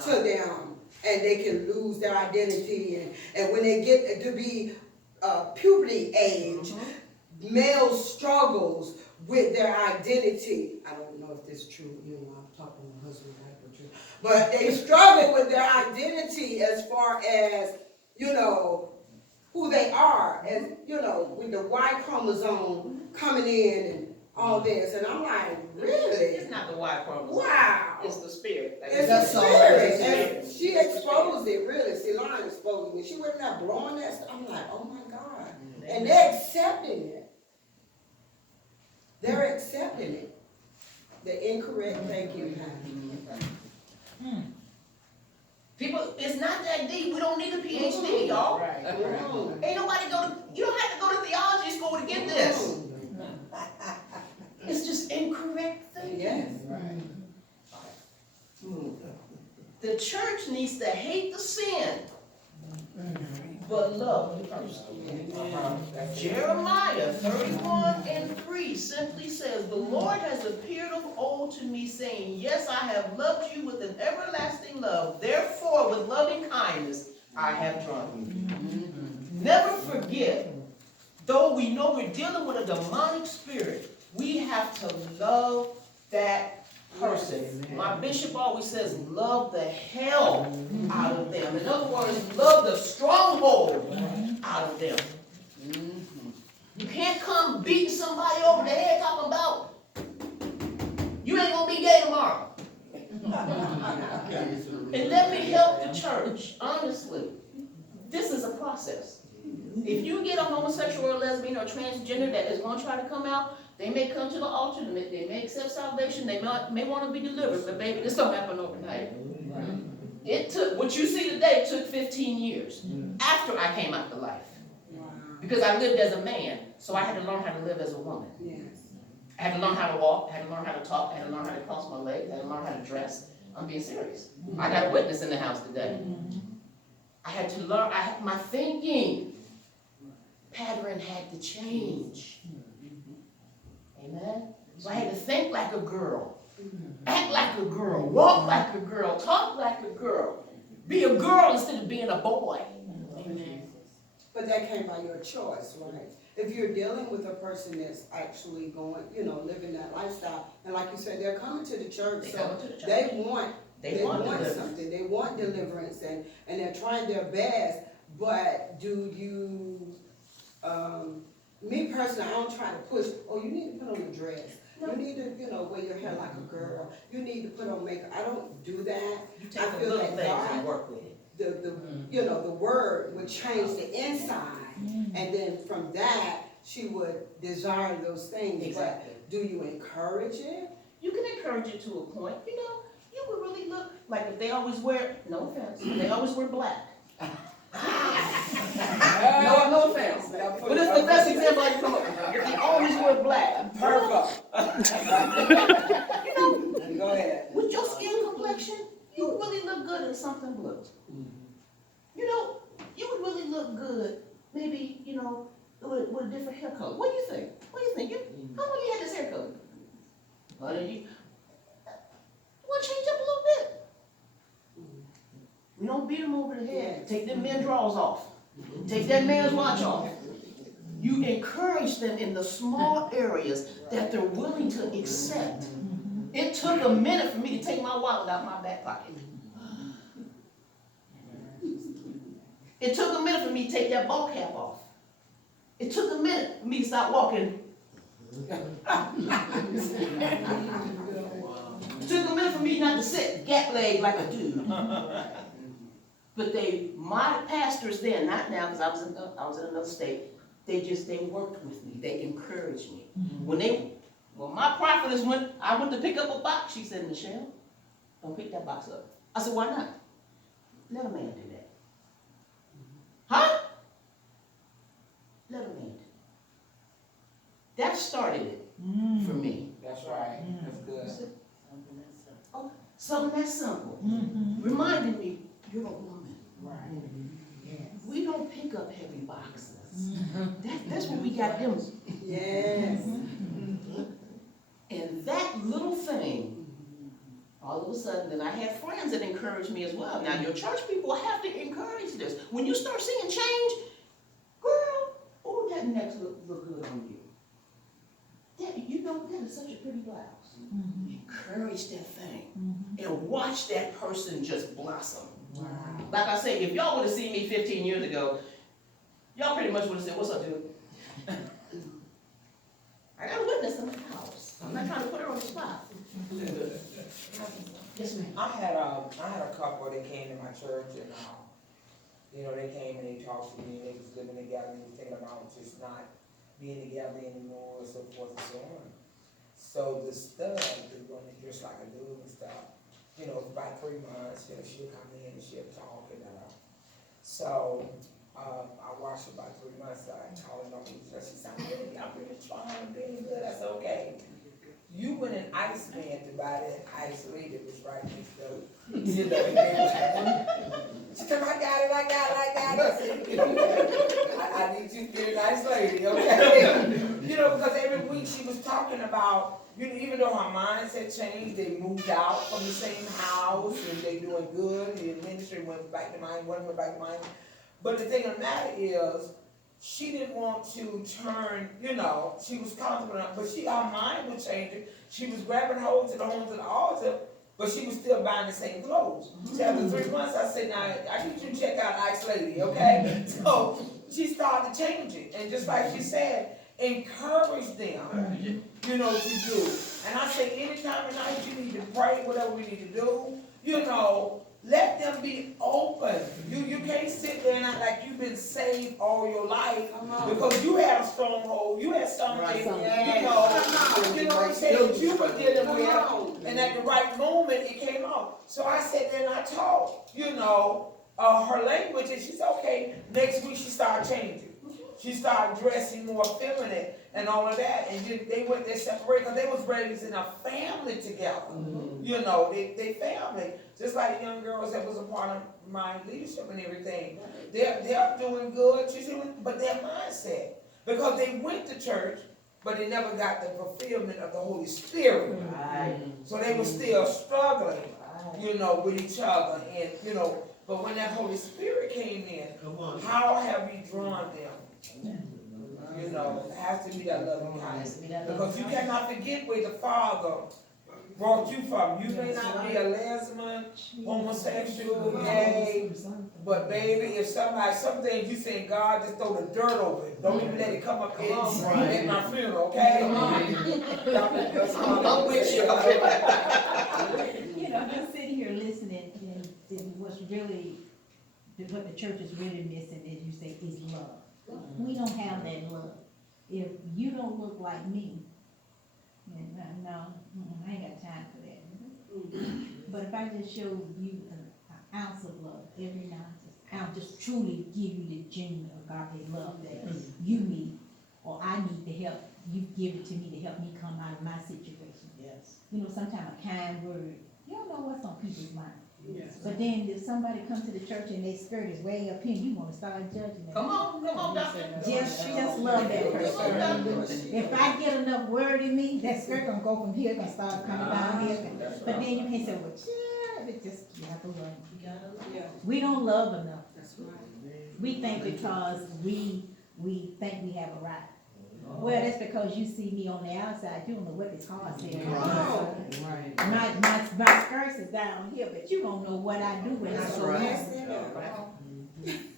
to them, and they can lose their identity. And when they get to be puberty age, males struggles with their identity. I don't know if this is true, I'm talking to my husband, but they struggle with their identity as far as, who they are, and, with the Y chromosome coming in and all this. And I'm like, really? It's not the Y chromosome. Wow. It's the spirit. It's the spirit. And she exposed it, really. See, Lauren exposed me. She wasn't there blowing that stuff. I'm like, oh my God. And they're accepting it. They're accepting it. The incorrect, thank you, People, it's not that deep. We don't need a PhD, y'all. Right. Ain't nobody you don't have to go to theology school to get this. It's just incorrect thinking. Yes. The church needs to hate the sin, but love the person. Jeremiah 31:3 simply says, "The Lord has appeared of old to me, saying, yes, I have loved you with an everlasting love. Therefore, with loving kindness, I have drawn you." Never forget, though we know we're dealing with a demonic spirit, we have to love that person. My bishop always says, love the hell out of them. In other words, love the stronghold out of them. You can't come beating somebody over the head talking about, you ain't gonna be gay tomorrow. And let me help the church, honestly. This is a process. If you get a homosexual or lesbian or transgender that is going to try to come out, they may come to the altar, they may accept salvation, they may want to be delivered, but baby, this don't happen overnight. It took, what you see today took 15 years after I came out to life. Because I lived as a man, so I had to learn how to live as a woman. I had to learn how to walk, I had to learn how to talk, I had to learn how to cross my legs, I had to learn how to dress. I'm being serious. I got a witness in the house today. I had to learn, my thinking pattern had to change. Amen? So I had to think like a girl, act like a girl, walk like a girl, talk like a girl, be a girl instead of being a boy. Amen. But that came by your choice, right? If you're dealing with a person that's actually going, living that lifestyle, and like you said, they're coming to the church, they want something, they want deliverance, and they're trying their best. But do you, me personally, I don't try to push, you need to put on a dress. You need to, wear your hair like a girl. You need to put on makeup. I don't do that. You take the little things and work with it. The word would change the inside, and then from that, she would desire those things. Exactly. But do you encourage it? You can encourage it to a point. You would really look like if they always wear, no offense, they always wear black. No offense. But it's the best example I can come up with. If they always wear black. Perfect. Go ahead. With your skin complexion, you would really look good in something blue. You would really look good, maybe, with a different hair color. What do you think? How long you had this hair color? You want to change up a little bit? We don't beat them over the head. Take them men's drawers off. Take that man's watch off. You encourage them in the small areas that they're willing to accept. It took a minute for me to take my wallet out of my back pocket. It took a minute for me to take that ball cap off. It took a minute for me to stop walking. It took a minute for me not to sit gap-legged like a dude. But my pastors then, not now, because I was in another state, they worked with me. They encouraged me. When my prophetess I went to pick up a box, she said, Michelle, don't pick that box up. I said, why not? Let a man do that. Huh? Let a man do that. That started it for me. That's right. That's good. Something that simple. Reminding me, you're a woman. Right. Yes. We don't pick up heavy boxes. That's what we got them. Yes. And that little thing, all of a sudden, then I had friends that encouraged me me as well. Now, your church people have to encourage this. When you start seeing change, girl, oh, that next look good on you. That, you know, that is such a pretty blouse. Encourage that thing and watch that person just blossom. Wow. Like I say, if y'all would have seen me 15 years ago, y'all pretty much would have said, "What's up, dude?" I got a witness in my house. I'm not trying to put her on the spot. Yes, ma'am. I had a couple that came to my church and, they came and they talked to me, and they was living together, and they was thinking about just not being together anymore, and so forth and so on. So the stud, the one that just like a dude and stuff, about 3 months, she'll come in and she'll talk and so, I watched her about 3 months, I called her on me, she said, I'm really trying, I'm really good, I said, okay. You went in Iceland to buy that ice lady that was right next door. She said, I got it. I said, I need you to be a nice lady, okay? Because every week she was talking about, even though her mindset changed, they moved out from the same house and they doing good, the ministry went back to mine, one went back to mine. But the thing of the matter is, she didn't want to turn, she was confident, but her mind was changing. She was grabbing hold to the horns of the altar, but she was still buying the same clothes. So after 3 months, I said, now, I need you to check out Ice Lady, okay? So she started changing, and just like she said, encourage them, to do. And I say, anytime at night you need to pray, whatever we need to do, let them be open. You can't sit there and act like you've been saved all your life because you had a stronghold, you had something, you know what I'm saying, that you were dealing with, and at the right moment it came out. So I sat there and I taught, her language, and she said, okay, next week she started changing. She started dressing more feminine and all of that, and then they separated because they was raised in a family together. They family, just like the young girls that was a part of my leadership and everything. They're doing good, but their mindset, because they went to church, but they never got the fulfillment of the Holy Spirit. Right. So they were still struggling, with each other, and but when that Holy Spirit came in, how have we drawn them? It has to be that loving kindness. Because you cannot forget where the Father brought you from. You may not be a lesbian, homosexual, gay, but baby, if something you say God, just throw the dirt over it. Don't even let it come up in my funeral, okay? I'm with you. Just sitting here listening, and what's really, what the church is really missing, as you say, is love. We don't have that love. If you don't look like me, no, I ain't got time for that. But if I just show you an ounce of love every now and then, I'll just truly give you the genuine agape love that you need, or I need to help, you give it to me to help me come out of my situation. Yes. Sometimes a kind word, you don't know what's on people's mind. Yes. But then if somebody comes to the church and their skirt is way up here, you wanna start judging them. Come on, doctor. Just love that person. If I get enough word in me, that skirt gonna go from here, gonna start coming down here. But then you can say, well, yeah, it just, you have to love. We don't love enough. That's right. We think because we think we have a right. Well, that's because you see me on the outside, you don't know what this heart's there. Right. My skirts is down here, but you don't know what I do when I go in.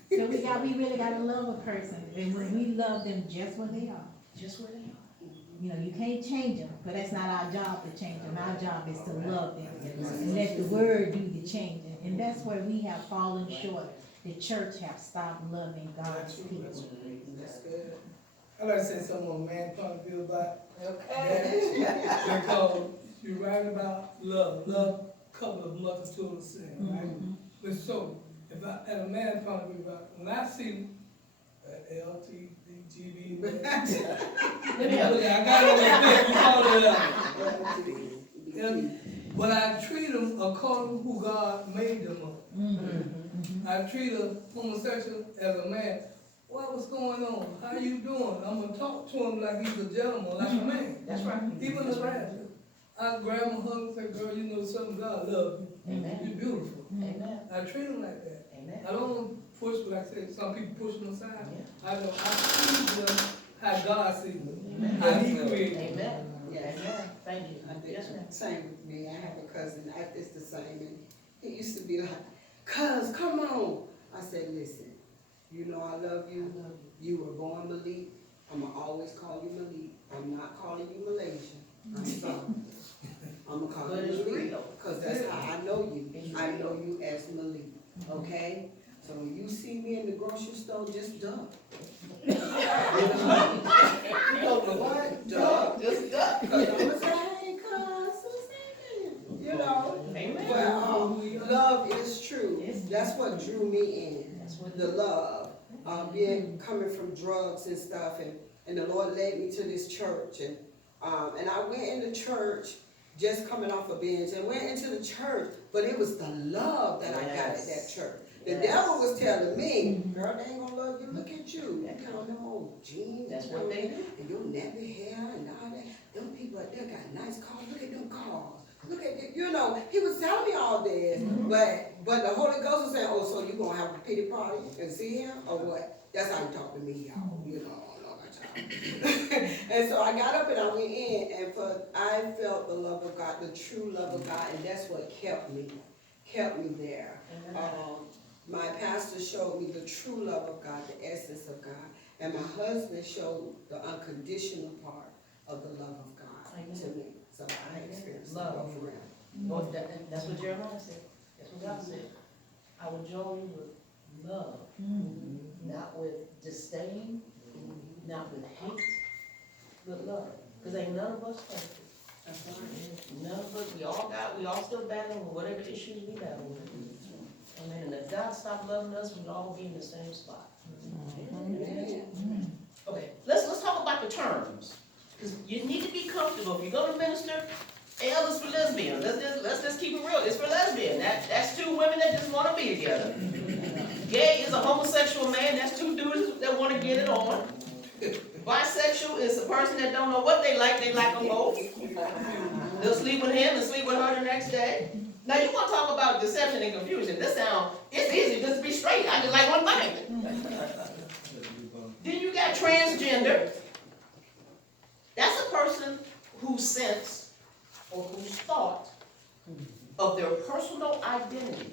So we really gotta love a person, and when we love them just where they are. Just where they are. You can't change them, but that's not our job to change them. Our job is to love them and let the word do the changing. And that's where we have fallen short. The church have stopped loving God's people. That's good. I'd like to say something on man point of view about Okay. that. Because you're right about love. Love covers a multitude of sin, right? But so, if I, at a man point of view, when I see LTGB, I got it. But I treat them according to who God made them up. I treat a homosexual as a man. What's going on? How you doing? I'm gonna talk to him like he's a gentleman, like a man. That's right. Even the rapper. I grab my husband and say, girl, you know something, God love you. Amen. You're beautiful. Amen. I treat him like that. Amen. I don't push, like I said, some people push them aside. Yeah. I see them how God sees them, Amen. how He created them. Amen. Yes. Amen. Thank you. I did. Yes, ma'am. Same with me. I have a cousin. It's the same. And he used to be like, "Cuz, come on." I said, "Listen, you know I love you. You were born Malik. I'ma always call you Malik. I'm not calling you Malaysian. I'm sorry. I'ma call But you it's Malik, real. cause that's how I know you. It's I real. know you as Malik. Okay? So when you see me in the grocery store, just duck. You know what? Duck. Just duck. Cause I'm gonna say, hey, cuz, what's happening? You know? Amen. Well, love is true. Yes. That's what drew me in. That's what The love. Coming from drugs and stuff, and the Lord led me to this church, and I went into church just coming off a binge, and went into the church, but it was the love that I got at that Yes. church. The Yes. devil was telling me, girl, they ain't gonna love you. Look at you. You got on them old jeans. That's what they do. And your nappy hair and all that. Them people out there got nice cars. Look at them cars. Look at it. You know, he was telling me all this, but the Holy Ghost was saying, oh, so you gonna have a pity party and see him or what? That's how he talked to me, y'all. You know, I don't know about y'all. And so I got up and I went in, and I felt the love of God, the true love of God, and that's what kept me there. My pastor showed me the true love of God, the essence of God, and my husband showed the unconditional part of the love of God to me. So I experienced love for real. Lord, that's what Jeremiah said. That's what God said. I will join you with love, not with disdain, not with hate, but love. Because ain't none of us perfect. That's right. None of us, we all still battling with whatever issues we battle with. Amen. And if God stopped loving us, we'd all be in the same spot. Amen. Okay, let's talk about the terms. Because you need to be comfortable. If you're gonna minister, L is for lesbian. Let's just keep it real. It's for lesbian. That's two women that just want to be together. Gay is a homosexual man. That's two dudes that want to get it on. Bisexual is a person that don't know what they like them both. They'll sleep with him and sleep with her the next day. Now you want to talk about deception and confusion. It's easy just to be straight. I just like one thing. Then you got transgender. That's a person whose sense or whose thought of their personal identity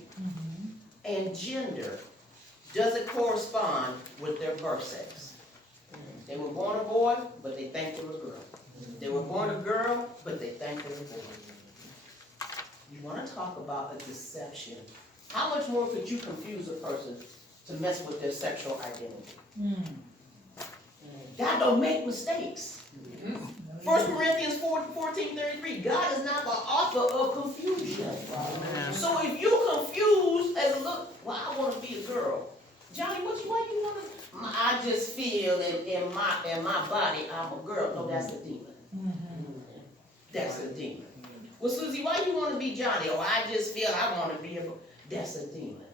and gender doesn't correspond with their birth sex. They were born a boy, but they think they were a girl. They were born a girl, but they think they were a boy. You want to talk about a deception. How much more could you confuse a person to mess with their sexual identity? God don't make mistakes. 1 Corinthians 14:33, God is not the author of confusion. So if you confuse as a look, well, I want to be a girl. Johnny, why you want to? I just feel in my body I'm a girl. No, that's a demon. That's a demon. Well, Susie, why you want to be Johnny? Oh, I just feel I want to be a girl. That's a demon.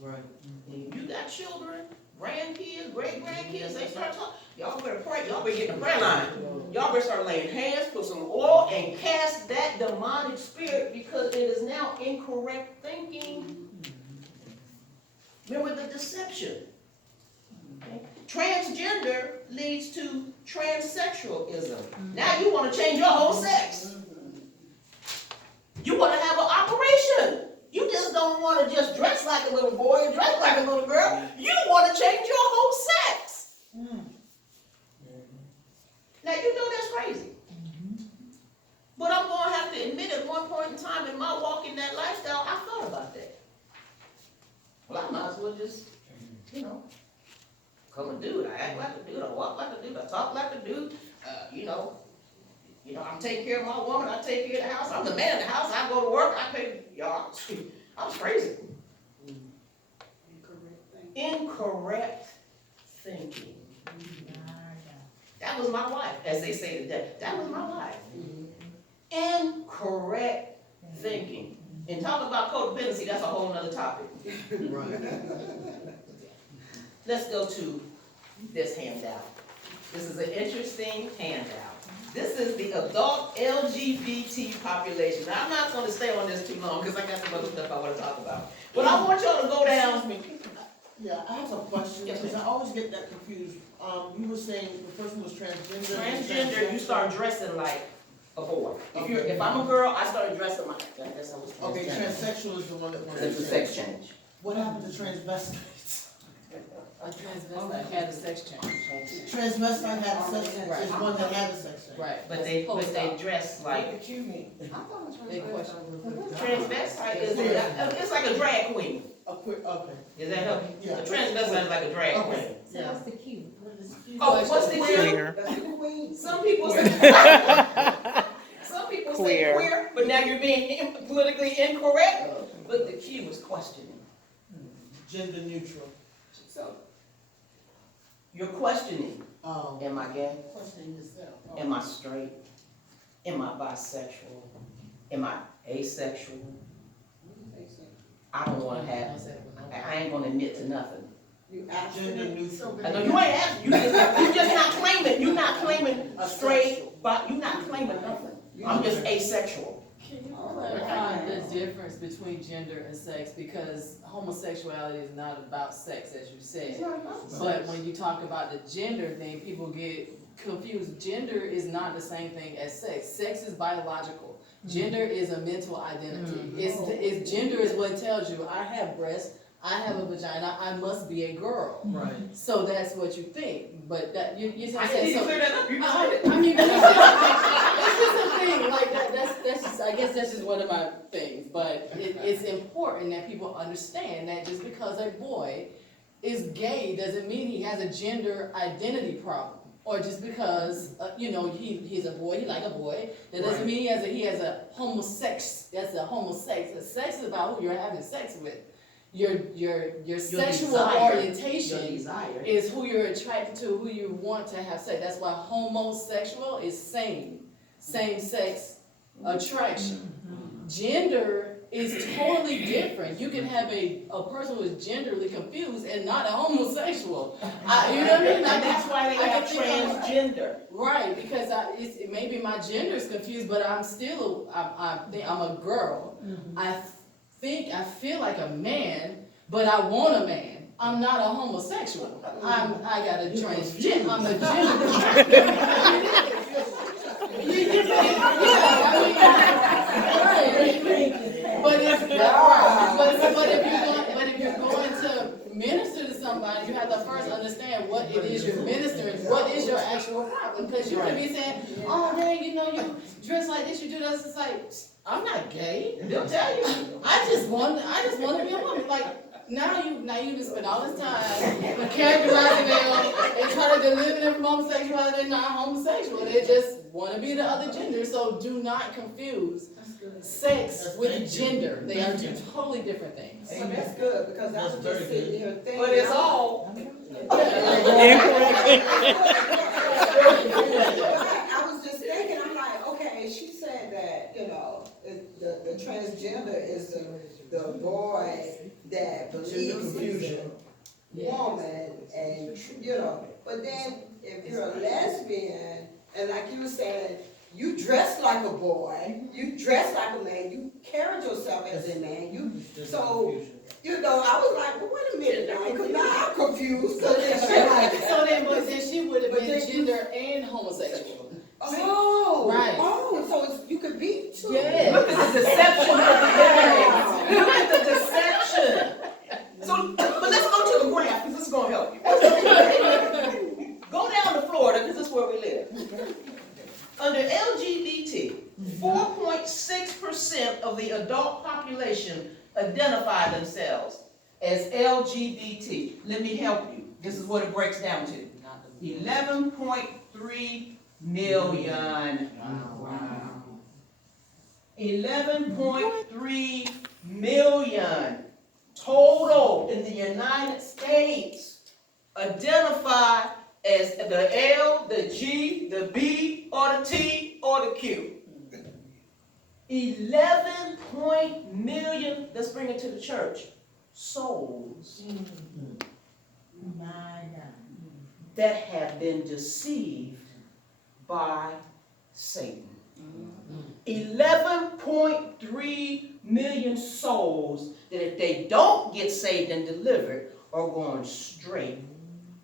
Right. And you got children, grandkids, great-grandkids, they start talking. Y'all better pray. Y'all better get in the prayer line. Y'all better start laying hands, put some oil, and cast that demonic spirit because it is now incorrect thinking. Remember the deception. Okay? Transgender leads to transsexualism. Now you want to change your whole sex. You want to have an operation. You just don't want to just dress like a little boy or dress like a little girl. You want to change your whole sex. Now you know that's crazy. But I'm going to have to admit at one point in time in my walk in that lifestyle, I thought about that. Well, I might as well just, come a dude. I act like a dude. I walk like a dude. I talk like a dude. I'm taking care of my woman. I take care of the house. I'm the man of the house. I go to work. I pay y'all. I was crazy. Incorrect thinking. That was my wife, as they say today. That was my wife. Incorrect thinking. And talk about codependency, that's a whole nother topic. Let's go to this handout. This is an interesting handout. This is the adult LGBT population. Now, I'm not gonna stay on this too long, because I got some other stuff I wanna talk about. But I want y'all to go down. Yeah, I have a question, Yes, because I always get that confused. You were saying the person was transgender. Transgender, you start dressing like a boy. If I'm a girl, I started dressing like that. I guess I was Okay, transgender. transsexual is the one that wants It's a to sex change. change. What happened to transvestites? A transvestite had a sex change. Transvestite had a sex change, Right. is one that had a sex change. Right. But they dress like, Cue me. They question. transvestite is, it's like a drag queen. A quick, okay. Does that help you? Yeah. A transvestite is like a drag queen. Okay. So what's the cue? Oh, what's the queer? That's the queen. Some people say, some people say queer, but now you're being politically incorrect. But the Q is questioning. Gender neutral. So, you're questioning, am I gay? Questioning yourself. Am I straight? Am I bisexual? Am I asexual? I don't wanna have, I ain't gonna admit to nothing. You Gender abstinent. neutral. I know you ain't asking, you just not claiming, you're not claiming a straight, but you're not claiming nothing. I'm just asexual. Can you clarify the difference between gender and sex? Because homosexuality is not about sex, as you said. But when you talk about the gender thing, people get confused. Gender is not the same thing as sex. Sex is biological. Gender is a mental identity. It's gender is what tells you, I have breasts, I have a vagina, I must be a girl. Right. So that's what you think. But that you I said didn't even so. clear that up, you just said it. I mean, that's just a thing, like, that's just, I guess that's just one of my things, but it's important that people understand that just because a boy is gay doesn't mean he has a gender identity problem. Or just because, he's a boy, he like a boy, that doesn't mean he has a homosex, that's a homosex. A sex is about who you're having sex with. Your sexual desire. orientation Your desire. is who you're attracted to, who you want to have sex. That's why homosexual is same sex attraction. Gender is totally different. You can have a person who is genderly confused and not a homosexual. You know what I mean? And that's why they I have can think of- transgender. Right, because maybe my gender is confused, but I'm still, I think I'm a girl. I feel like a man, but I want a man. I'm not a homosexual. I got a transgender. I'm a gender. But if you're going to minister to somebody, you have to first understand what it is you're ministering. What is your actual problem? Because you can be saying, oh man, you dress like this, you do this. It's like, I'm not gay. They'll tell you. I just want to be a woman. Like now you just spend all this time characterizing them and trying to deliver them from homosexuality. They're not homosexual. They just want to be the other gender. So do not confuse sex with gender. They are two totally different things. So that's good, because I was That's just very sitting here thinking. But it's all, I was just thinking, I'm like, okay, she said that, the transgender is the boy that believes he's a woman, and, but then if you're a lesbian, and like you were saying, you dress like a boy, you dress like a man, you carry yourself as a man, so, I was like, well, wait a minute, because now I'm confused, so then But then she would have But been then you- gender and homosexual. Right. Right. So you could be two. Yes. look at the deception of the day. Look at the deception. So, but let's go to the graph, because this is gonna help you. Go down to Florida, because this is where we live. Under LGBT, 4.6% of the adult population identify themselves as LGBT. Let me help you. This is what it breaks down to. 11.3 million. 11.3 million total in the United States identify as the L, the G, the B, or the T, or the Q. 11 million, let's bring it to the church, souls that have been deceived by Satan. 11.3 million souls that if they don't get saved and delivered are going straight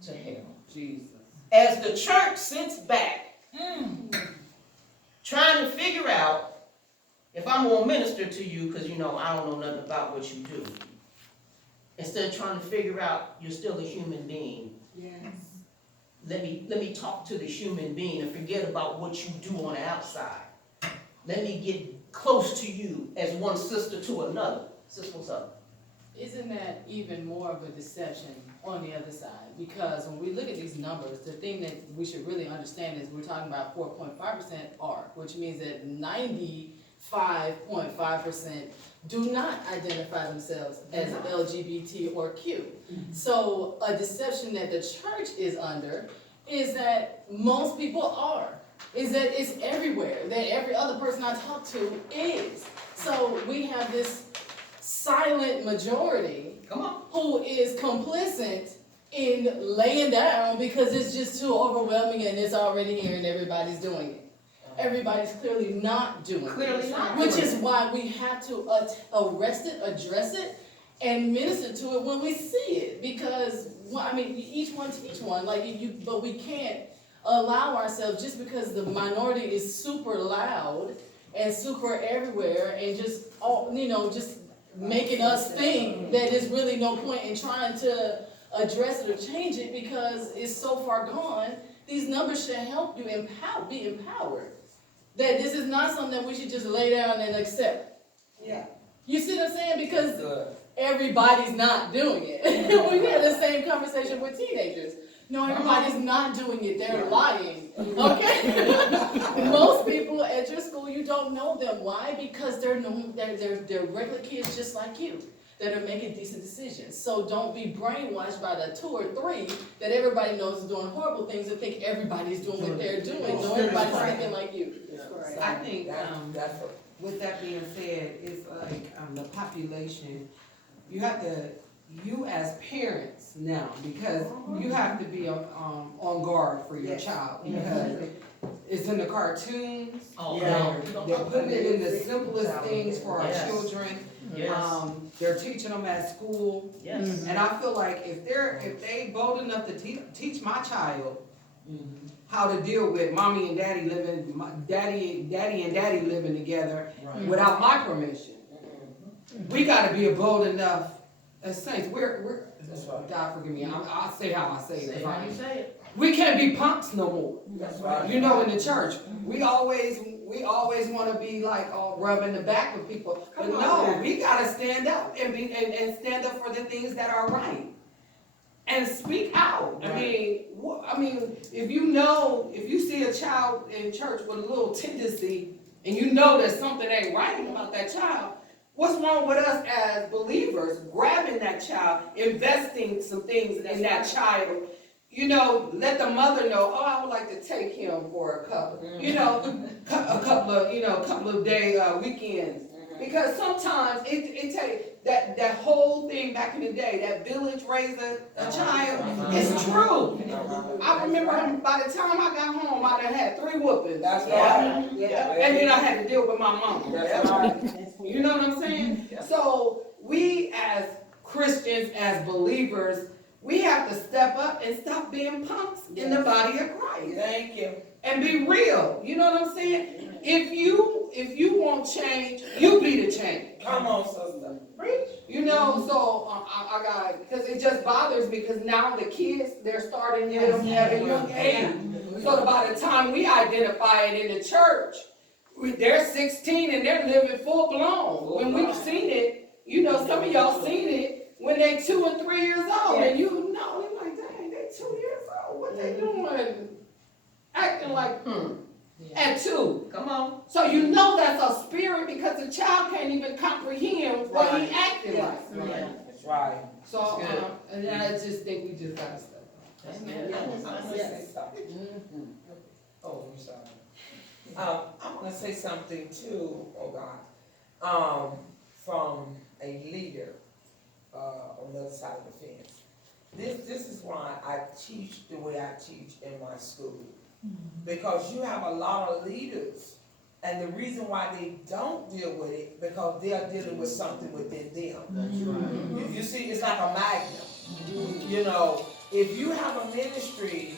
to hell. Jesus. As the church sits back, trying to figure out if I'm going to minister to you, because you know I don't know nothing about what you do. Instead of trying to figure out you're still a human being. Yes. Let me talk to the human being and forget about what you do on the outside. Let me get close to you as one sister to another. Sis, what's up? Isn't that even more of a deception on the other side? Because when we look at these numbers, the thing that we should really understand is we're talking about 4.5% ARC, which means that 95.5% do not identify themselves as LGBT or Q. So a deception that the church is under is that most people are. Is that it's everywhere, that every other person I talk to is. So we have this silent majority Come on. who is complicit in laying down because it's just too overwhelming and it's already here and everybody's doing it. Everybody's clearly not doing it. Clearly not. Which is why we have to arrest it, address it, and minister to it when we see it. Because, well, I mean, each one teach one. But we can't allow ourselves, just because the minority is super loud and super everywhere and just, just making us think that there's really no point in trying to address it or change it because it's so far gone. These numbers should help you be empowered. That this is not something that we should just lay down and accept. Yeah. You see what I'm saying? Because Good. everybody's not doing it. We had the same conversation with teenagers. No, everybody's not doing it. They're lying. Okay? Most people at your school, you don't know them. Why? Because they're regular kids just like you that are making decent decisions. So don't be brainwashed by the 2 or 3 that everybody knows is doing horrible things and think everybody's doing what they're doing. No, everybody's thinking like you. Right. I think, That's what. with that being said, it's like, the population, you as parents now, because you have to be on guard for your Yes. child, because it's in the cartoons. Oh, Yeah. They're putting it in the simplest things for our Yes. children. Yes. They're teaching them at school. Yes. And I feel like if they bold enough to teach my child how to deal with mommy and daddy daddy and daddy living together without my permission, we gotta be bold enough as saints. That's right. God forgive me, I'll say how I say Say it. how you say it. We can't be punks no more. That's right. You know, in the church, we always wanna be like all rubbing the back with people. But Come on no, now. we gotta stand up and stand up for the things that are right. And speak out. I mean, if you see a child in church with a little tendency and you know that something ain't right about that child, what's wrong with us as believers grabbing that child, investing some things in that child? You know, let the mother know, oh, I would like to take him for a couple of day weekends. Because sometimes it takes that whole thing back in the day, that village raising a child, it's true. I remember by the time I got home, I done had 3 whoopings. That's right. Yeah. And then I had to deal with my mom. That's right. You know what I'm saying? So we as Christians, as believers, we have to step up and stop being punks in the body of Christ. Thank you. And be real. You know what I'm saying? If you want change, you be the change. Come on, sister. Preach. You know, so I got, because it just bothers me, because now the kids, they're starting at a young age. So by the time we identify it in the church, they're 16 and they're living full blown. When we've seen it, you know, some of y'all seen it when they 2 and 3 years old, and you know, you're like, dang, they 2 years old. What they doing? Acting like at 2. Come on. So you know that's a spirit, because the child can't even comprehend what he acting like. That's right. So, and I just think we just gotta step up. Amen. I'm gonna say something. Oh, I'm sorry. I'm gonna say something too, oh God, from a leader, on the other side of the fence. This is why I teach the way I teach in my school. Because you have a lot of leaders, and the reason why they don't deal with it, because they're dealing with something within them. You see, it's like a magnet. You know, if you have a ministry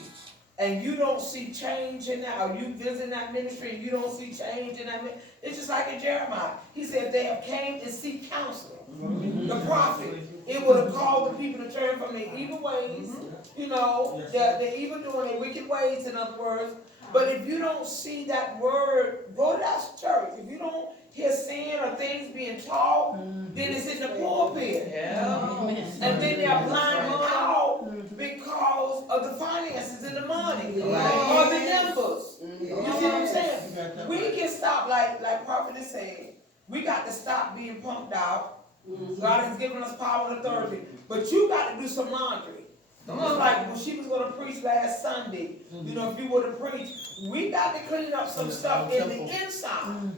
and you don't see change in that, or you visit that ministry and you don't see change in that, it's just like in Jeremiah. He said they have came and seek counsel. The prophet, it would have called the people to turn from their evil ways, you know, they're evil doing their wicked ways, in other words. But if you don't see that word, go to that church. If you don't hear sin or things being taught, then it's in the pulpit. And then they're blinded out because of the finances and the money or the numbers. You see what I'm saying? We can stop, like Prophet is saying, we got to stop being pumped out. God has given us power and authority, but you got to do some laundry. Just like when she was going to preach last Sunday, you know, if you would have preached, we got to clean up some stuff in the inside.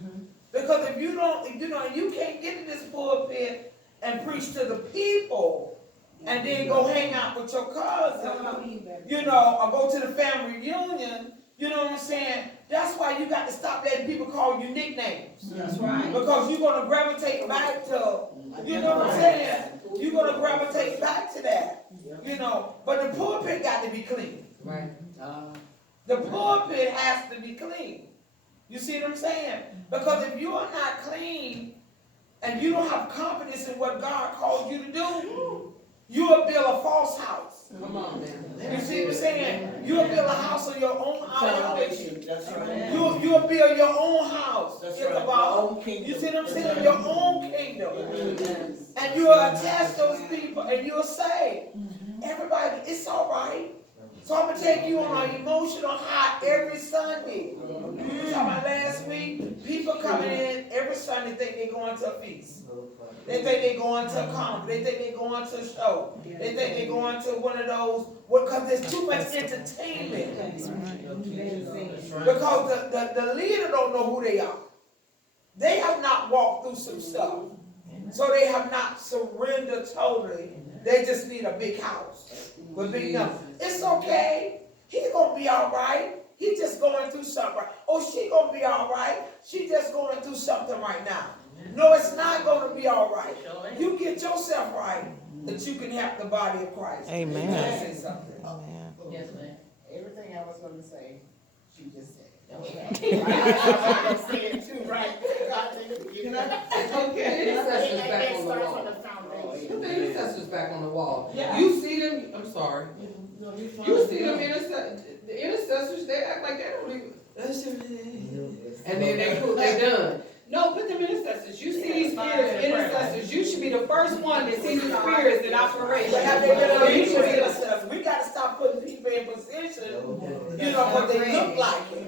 Because if you don't, you can't get in this pulpit and preach to the people and then go hang out with your cousin, you know, or go to the family reunion, you know what I'm saying? That's why you got to stop letting people call you nicknames. That's right. Because you're going to gravitate back to, you know what I'm saying? You're going to gravitate back to that, you know. But the pulpit got to be clean. Right. The pulpit has to be clean. You see what I'm saying? Because if you are not clean and you don't have confidence in what God called you to do, you will build a false house. Come on, man. You see what I'm saying? You will build a house on your own foundation. That's right. You will build your own house. That's It's right. about, Your own kingdom. you see what I'm saying? Your own kingdom. And you will attach those people and you'll say, everybody, it's all right. So I'm going to take you on an emotional high every Sunday. We were talking about last week, people coming in every Sunday think they're going to a feast. They think they're going to a conference. They think they're going to a show. They think they're going to one of those, because there's too much entertainment. Because the leader don't know who they are. They have not walked through some stuff. So they have not surrendered totally. They just need a big house with big numbers. It's okay. He's going to be all right. He's just going through something. Oh, she going to be all right. She just going through something right now. No, it's not going to be all right. You get yourself right that you can help the body of Christ. Amen. Say something. Yes, ma'am. Everything I was gonna say, she just said. I say it too, right? Okay, intercessors back on the wall. Put the intercessors back on the wall. You see them, I'm sorry. You see them the intercessors, they act like they don't even. And then they done. No, put them intercessors. You see these spirits, intercessors. You should be the first one to see these spirits in operation. We got to stop putting people in position, you know, what they look like it.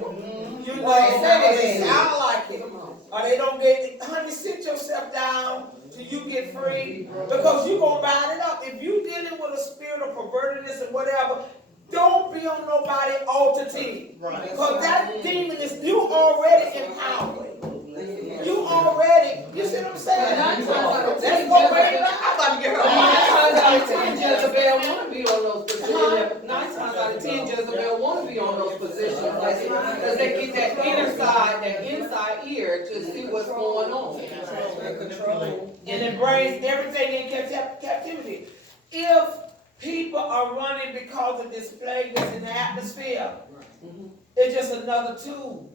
You know, they sound like it. Or they don't get, honey, sit yourself down till you get free. Because you're going to bind it up. If you're dealing with a spirit of pervertedness and whatever, don't be on nobody altar team. Because that demon is, you already empowered. You already, you see what I'm saying? Let's go right now. I'm about to get her. 9 times out of 10, Jezebel want to be on those positions. 9 times out of 10, Jezebel want to be on those positions. Because they get that inner side, that inside ear to see what's going on. And it brings everything in captivity. If people are running because of this plague that's in the atmosphere, it's just another tool.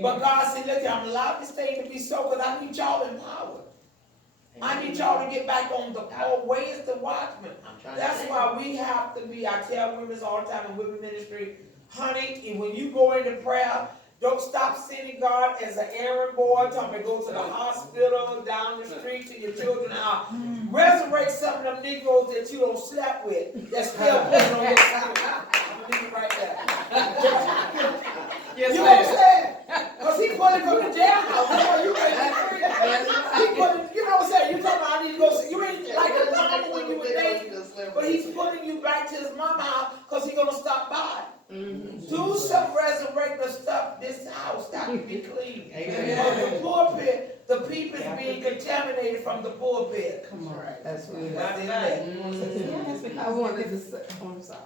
But God said, look, I'm allowed this thing to be so, because I need y'all empowered. I need y'all to get back on the pole. Where is the watchman? That's why we have to be, I tell women all the time in women ministry, honey, when you go into prayer, don't stop sending God as an errand boy, telling me go to the hospital, down the street to your children out. Resurrect some of them Negroes that you don't slept with, that's still playing on your spirit. Leave it right there. Yes, You know what I'm saying? Because he pulling from the jailhouse. That's why you ain't free. He pulling, you know what I'm saying? You talking about I need to go see. You ain't like a mama when you were dating, but he's pulling you back to his mama house because he's going to stop by. Do some resurrecting stuff. This house got to be clean. Because the pulpit, the people is being contaminated from the pulpit. Come on, that's good. Not in that. I wanted to say, I'm sorry.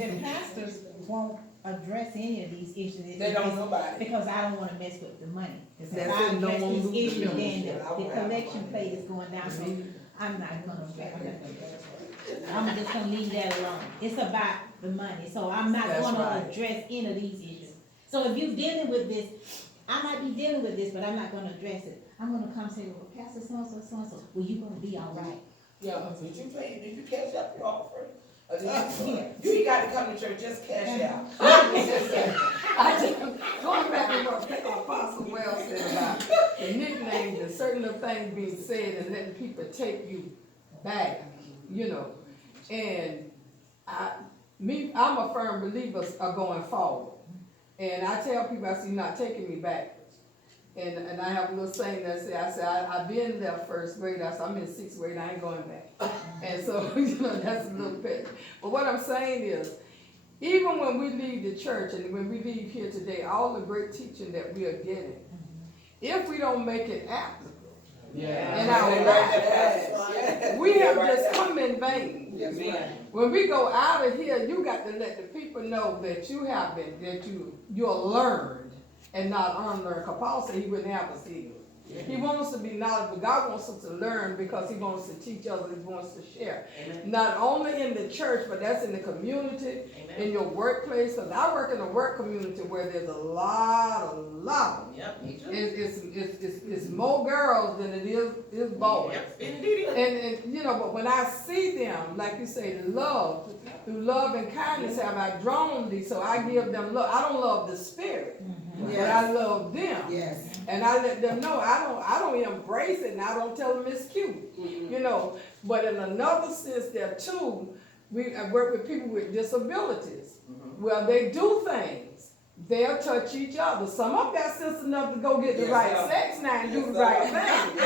And pastors, won't address any of these issues. They don't know about it. Because I don't wanna mess with the money. 'Cause if That's I it, no address one these lose the issues, then membership. the collection plate is going down, so I'm not gonna address it. I'm just gonna leave that alone. It's about the money, so I'm not That's gonna right. address any of these issues. So if you're dealing with this, I might be dealing with this, but I'm not gonna address it. I'm gonna come say, well, Pastor so-and-so, well, you gonna be all right. Yeah, did you cash out your offering? Or did you ain't got to come to church, just cash out. I just, going back to what Apostle Wells said about the nicknames and certain of things being said and letting people take you back, you know. And I'm a firm believer of going forward. And I tell people, I say, you're not taking me back. And I have a little saying that I've been there first grade, I'm in sixth grade, I ain't going back. And so, you know, that's a little bit. But what I'm saying is, even when we leave the church and when we leave here today, all the great teaching that we are getting, if we don't make it applicable in our lives, we have just come in vain. That's right. When we go out of here, you got to let the people know that you have been, that you're learned and not unlearned. Because Paul said he wouldn't have us here. He wants us to be knowledgeable. God wants us to learn because he wants us to teach others. He wants us to share. Amen. Not only in the church, but that's in the community, in your workplace. Because I work in a work community where there's a lot of them. Yep, me too. It's more girls than it is boys. Yep, indeed. And you know, but when I see them, like you say, love, through love and kindness have I drawn thee, so I give them love. I don't love the spirit, but I love them. Yes. And I let them know I don't embrace it and I don't tell them it's cute. You know, but in another sense there too, I work with people with disabilities. Well, they do things. They'll touch each other. Some of them got sense enough to go get the right sex now and do the right thing.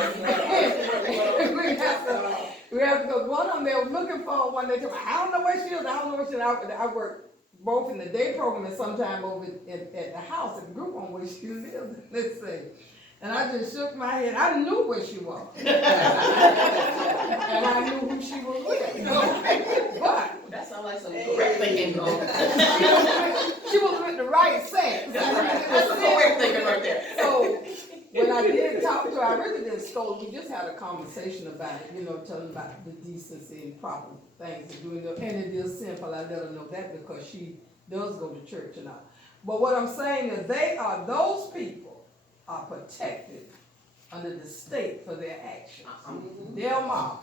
we have to go. One of them, they were looking for one. They told me, I don't know where she is. I don't know where she is. I work both in the day program and sometime over at the house, at the group on where she lives. Let's say. And I just shook my head. I knew where she was. And I knew who she was with. But That sounds like some correct thinking. she was with the right sex. That's some correct thinking right there. So when I did talk to her, I really didn't scold. We just had a conversation about it, you know, telling about the decency and proper things to do. And it is simple. I let her know that because she does go to church and all. But what I'm saying is those people are protected under the state for their actions. Their mama.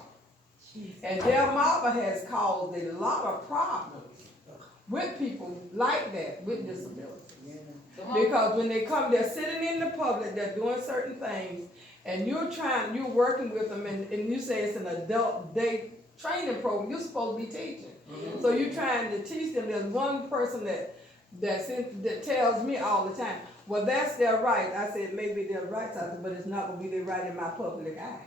And their mama has caused a lot of problems with people like that, with disabilities. Because when they come, they're sitting in the public, they're doing certain things, and you're working with them, and you say it's an adult day training program, you're supposed to be teaching. So you're trying to teach them. There's one person that tells me all the time, well, that's their right. I said, maybe their right, but it's not going to be their right in my public eye.